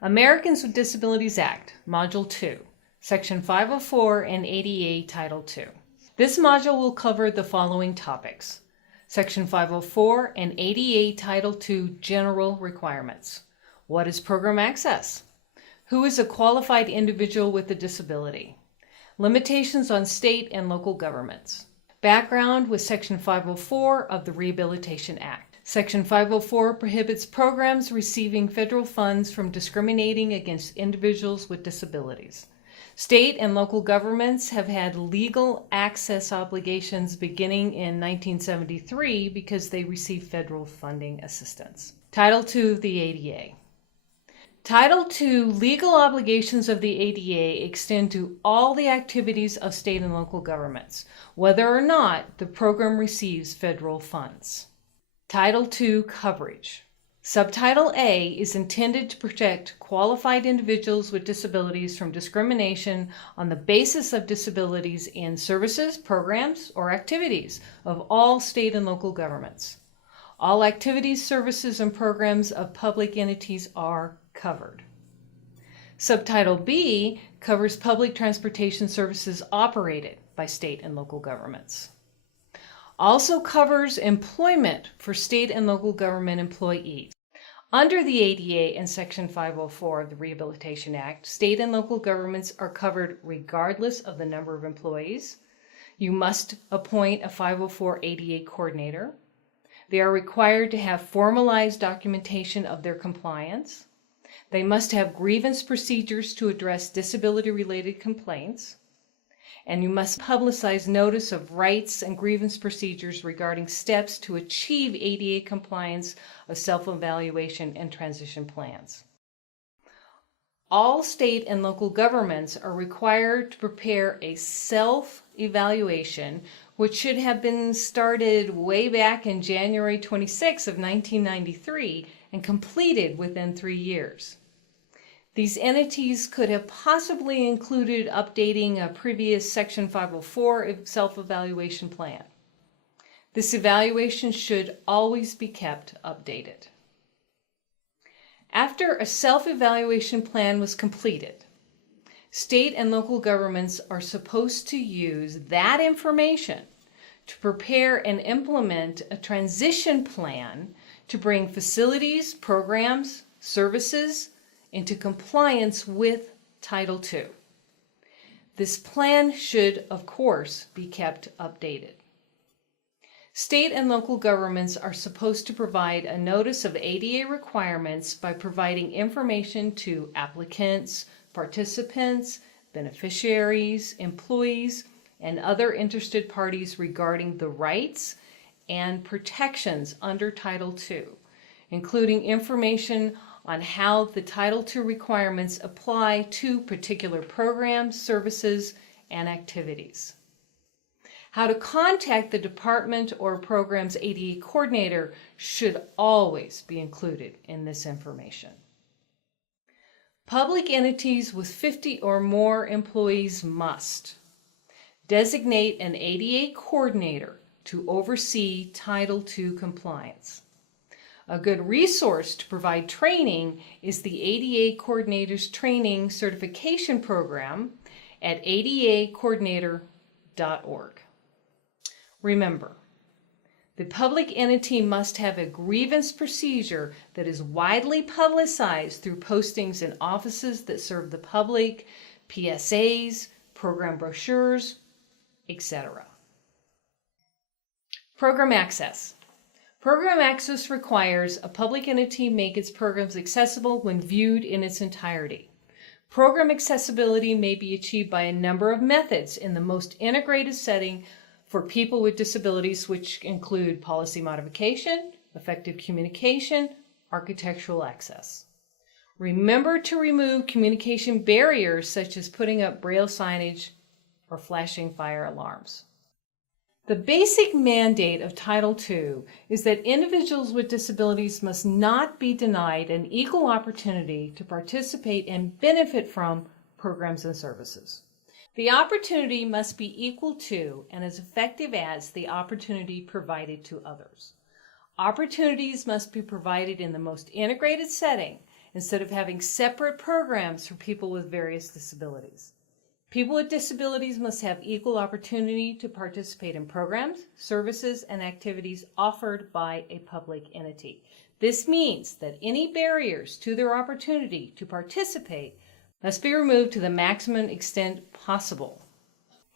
Americans with Disabilities Act, Module 2, Section 504 and ADA Title II. This module will cover the following topics: Section 504 and ADA Title II General Requirements. What is program access? Who is a qualified individual with a disability? Limitations on state and local governments. Background with Section 504 of the Rehabilitation Act. Section 504 prohibits programs receiving federal funds from discriminating against individuals with disabilities. State and local governments have had legal access obligations beginning in 1973 because they receive federal funding assistance. Title II of the ADA. Title II legal obligations of the ADA extend to all the activities of state and local governments, whether or not the program receives federal funds. Title II coverage. Subtitle A is intended to protect qualified individuals with disabilities from discrimination on the basis of disabilities in services, programs, or activities of all state and local governments. All activities, services, and programs of public entities are covered. Subtitle B covers public transportation services operated by state and local governments. Also covers employment for state and local government employees. Under the ADA and Section 504 of the Rehabilitation Act, state and local governments are covered regardless of the number of employees. You must appoint a 504 ADA coordinator. They are required to have formalized documentation of their compliance. They must have grievance procedures to address disability-related complaints. And you must publicize notice of rights and grievance procedures regarding steps to achieve ADA compliance of self-evaluation and transition plans. All state and local governments are required to prepare a self-evaluation, which should have been started way back in January 26 of 1993 and completed within 3 years. These entities could have possibly included updating a previous Section 504 self-evaluation plan. This evaluation should always be kept updated. After a self-evaluation plan was completed, state and local governments are supposed to use that information to prepare and implement a transition plan to bring facilities, programs, services, into compliance with Title II. This plan should, of course, be kept updated. State and local governments are supposed to provide a notice of ADA requirements by providing information to applicants, participants, beneficiaries, employees, and other interested parties regarding the rights and protections under Title II, including information on how the Title II requirements apply to particular programs, services, and activities. How to contact the department or program's ADA coordinator should always be included in this information. Public entities with 50 or more employees must designate an ADA coordinator to oversee Title II compliance. A good resource to provide training is the ADA Coordinators Training Certification Program at adacoordinator.org. Remember, the public entity must have a grievance procedure that is widely publicized through postings in offices that serve the public, PSAs, program brochures, etc. Program access. Program access requires a public entity make its programs accessible when viewed in its entirety. Program accessibility may be achieved by a number of methods in the most integrated setting for people with disabilities, which include policy modification, effective communication, architectural access. Remember to remove communication barriers such as putting up braille signage or flashing fire alarms. The basic mandate of Title II is that individuals with disabilities must not be denied an equal opportunity to participate and benefit from programs and services. The opportunity must be equal to and as effective as the opportunity provided to others. Opportunities must be provided in the most integrated setting, instead of having separate programs for people with various disabilities. People with disabilities must have equal opportunity to participate in programs, services, and activities offered by a public entity. This means that any barriers to their opportunity to participate must be removed to the maximum extent possible.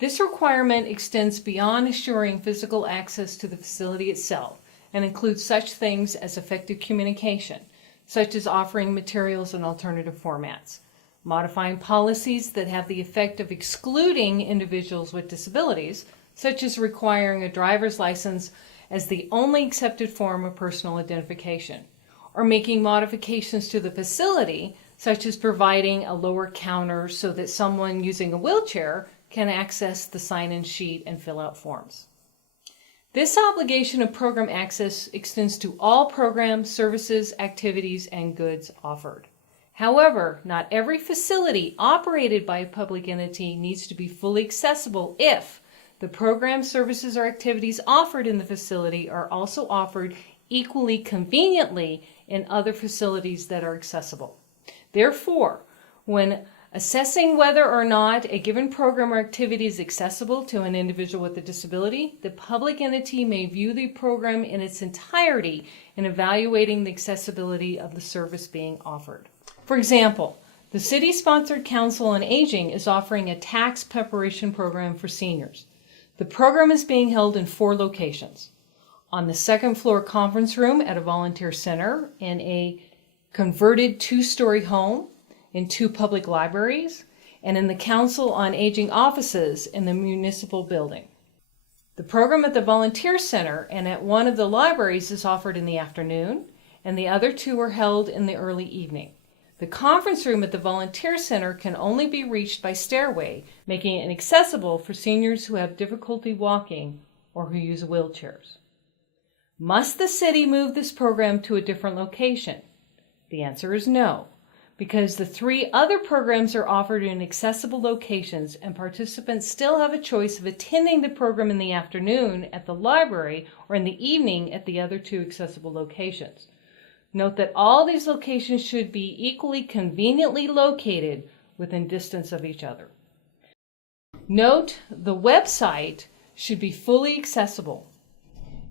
This requirement extends beyond assuring physical access to the facility itself and includes such things as effective communication, such as offering materials in alternative formats, modifying policies that have the effect of excluding individuals with disabilities, such as requiring a driver's license as the only accepted form of personal identification, or making modifications to the facility, such as providing a lower counter so that someone using a wheelchair can access the sign-in sheet and fill out forms. This obligation of program access extends to all programs, services, activities, and goods offered. However, not every facility operated by a public entity needs to be fully accessible if the programs, services, or activities offered in the facility are also offered equally conveniently in other facilities that are accessible. Therefore, when assessing whether or not a given program or activity is accessible to an individual with a disability, the public entity may view the program in its entirety in evaluating the accessibility of the service being offered. For example, the City-Sponsored Council on Aging is offering a tax preparation program for seniors. The program is being held in 4 locations: on the second floor conference room at a volunteer center, in a converted 2-story home, in 2 public libraries, and in the Council on Aging offices in the municipal building. The program at the volunteer center and at one of the libraries is offered in the afternoon, and the other 2 are held in the early evening. The conference room at the volunteer center can only be reached by stairway, making it inaccessible for seniors who have difficulty walking or who use wheelchairs. Must the city move this program to a different location? The answer is no, because the 3 other programs are offered in accessible locations and participants still have a choice of attending the program in the afternoon at the library or in the evening at the other 2 accessible locations. Note that all these locations should be equally conveniently located within distance of each other. Note the website should be fully accessible.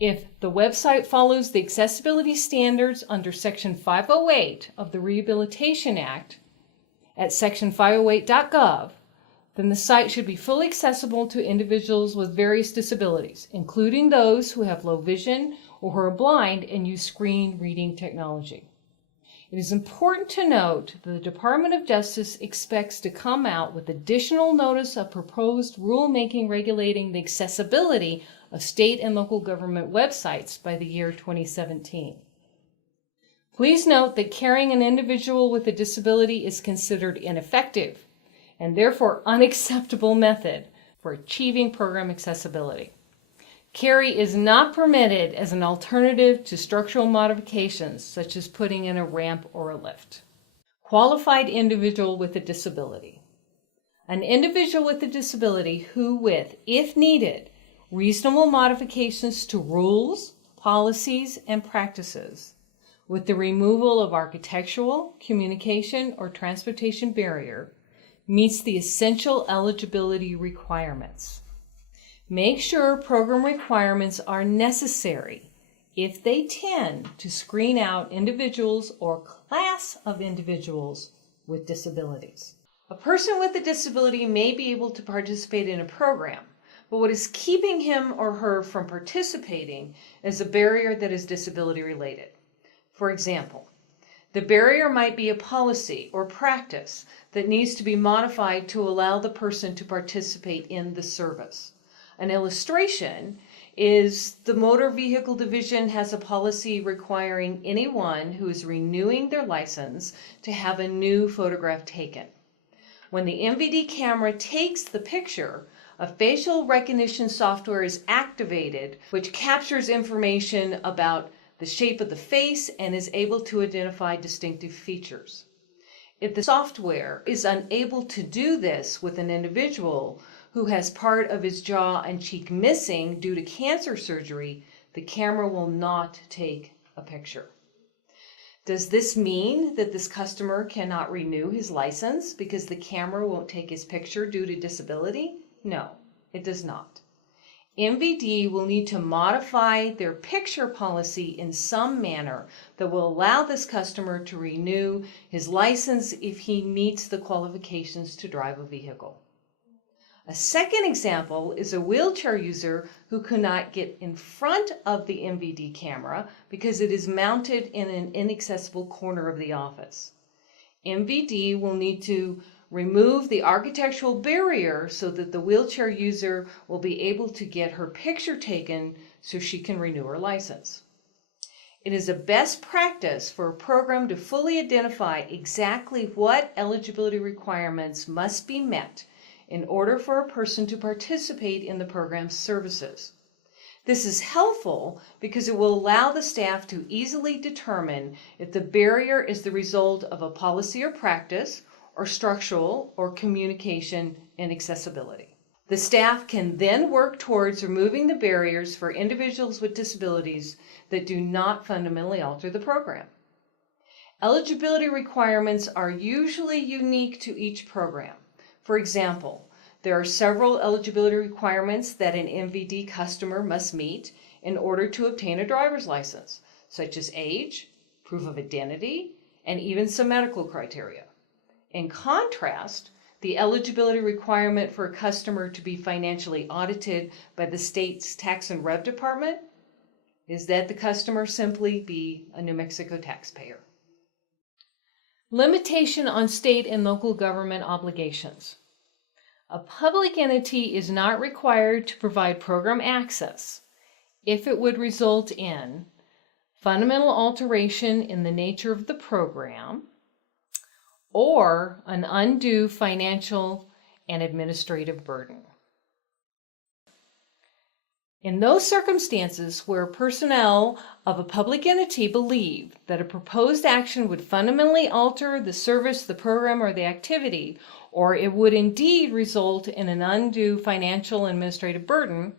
If the website follows the accessibility standards under Section 508 of the Rehabilitation Act at section 508.gov, then the site should be fully accessible to individuals with various disabilities, including those who have low vision or who are blind and use screen reading technology. It is important to note that the Department of Justice expects to come out with additional notice of proposed rulemaking regulating the accessibility of state and local government websites by the year 2017. Please note that carrying an individual with a disability is considered ineffective and therefore unacceptable method for achieving program accessibility. Carry is not permitted as an alternative to structural modifications such as putting in a ramp or a lift. Qualified individual with a disability. An individual with a disability who, with, if needed, reasonable modifications to rules, policies, and practices, with the removal of architectural, communication, or transportation barrier, meets the essential eligibility requirements. Make sure program requirements are necessary if they tend to screen out individuals or class of individuals with disabilities. A person with a disability may be able to participate in a program, but what is keeping him or her from participating is a barrier that is disability related. For example, the barrier might be a policy or practice that needs to be modified to allow the person to participate in the service. An illustration is the Motor Vehicle Division has a policy requiring anyone who is renewing their license to have a new photograph taken. When the MVD camera takes the picture, a facial recognition software is activated which captures information about the shape of the face and is able to identify distinctive features. If the software is unable to do this with an individual who has part of his jaw and cheek missing due to cancer surgery, the camera will not take a picture. Does this mean that this customer cannot renew his license because the camera won't take his picture due to disability? No, it does not. MVD will need to modify their picture policy in some manner that will allow this customer to renew his license if he meets the qualifications to drive a vehicle. A second example is a wheelchair user who could not get in front of the MVD camera because it is mounted in an inaccessible corner of the office. MVD will need to remove the architectural barrier so that the wheelchair user will be able to get her picture taken so she can renew her license. It is a best practice for a program to fully identify exactly what eligibility requirements must be met in order for a person to participate in the program's services. This is helpful because it will allow the staff to easily determine if the barrier is the result of a policy or practice, or structural or communication inaccessibility. The staff can then work towards removing the barriers for individuals with disabilities that do not fundamentally alter the program. Eligibility requirements are usually unique to each program. For example, there are several eligibility requirements that an MVD customer must meet in order to obtain a driver's license, such as age, proof of identity, and even some medical criteria. In contrast, the eligibility requirement for a customer to be financially audited by the state's Tax and Rev Department is that the customer simply be a New Mexico taxpayer. Limitation on state and local government obligations. A public entity is not required to provide program access if it would result in fundamental alteration in the nature of the program or an undue financial and administrative burden. In those circumstances where personnel of a public entity believe that a proposed action would fundamentally alter the service, the program, or the activity, or it would indeed result in an undue financial and administrative burden,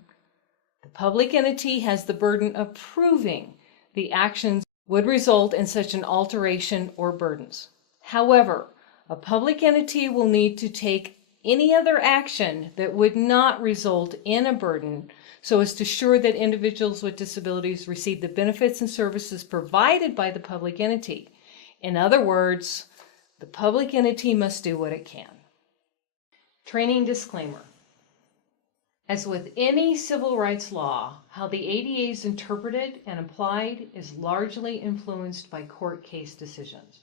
the public entity has the burden of proving the actions would result in such an alteration or burdens. However, a public entity will need to take any other action that would not result in a burden so as to ensure that individuals with disabilities receive the benefits and services provided by the public entity. In other words, the public entity must do what it can. Training disclaimer. As with any civil rights law, how the ADA is interpreted and applied is largely influenced by court case decisions.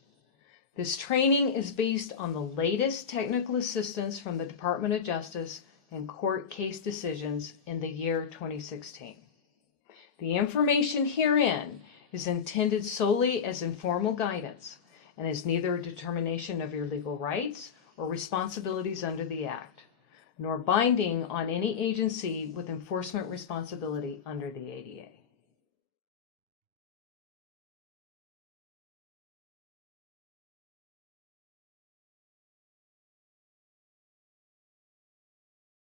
This training is based on the latest technical assistance from the Department of Justice and court case decisions in the year 2016. The information herein is intended solely as informal guidance and is neither a determination of your legal rights or responsibilities under the Act, nor binding on any agency with enforcement responsibility under the ADA.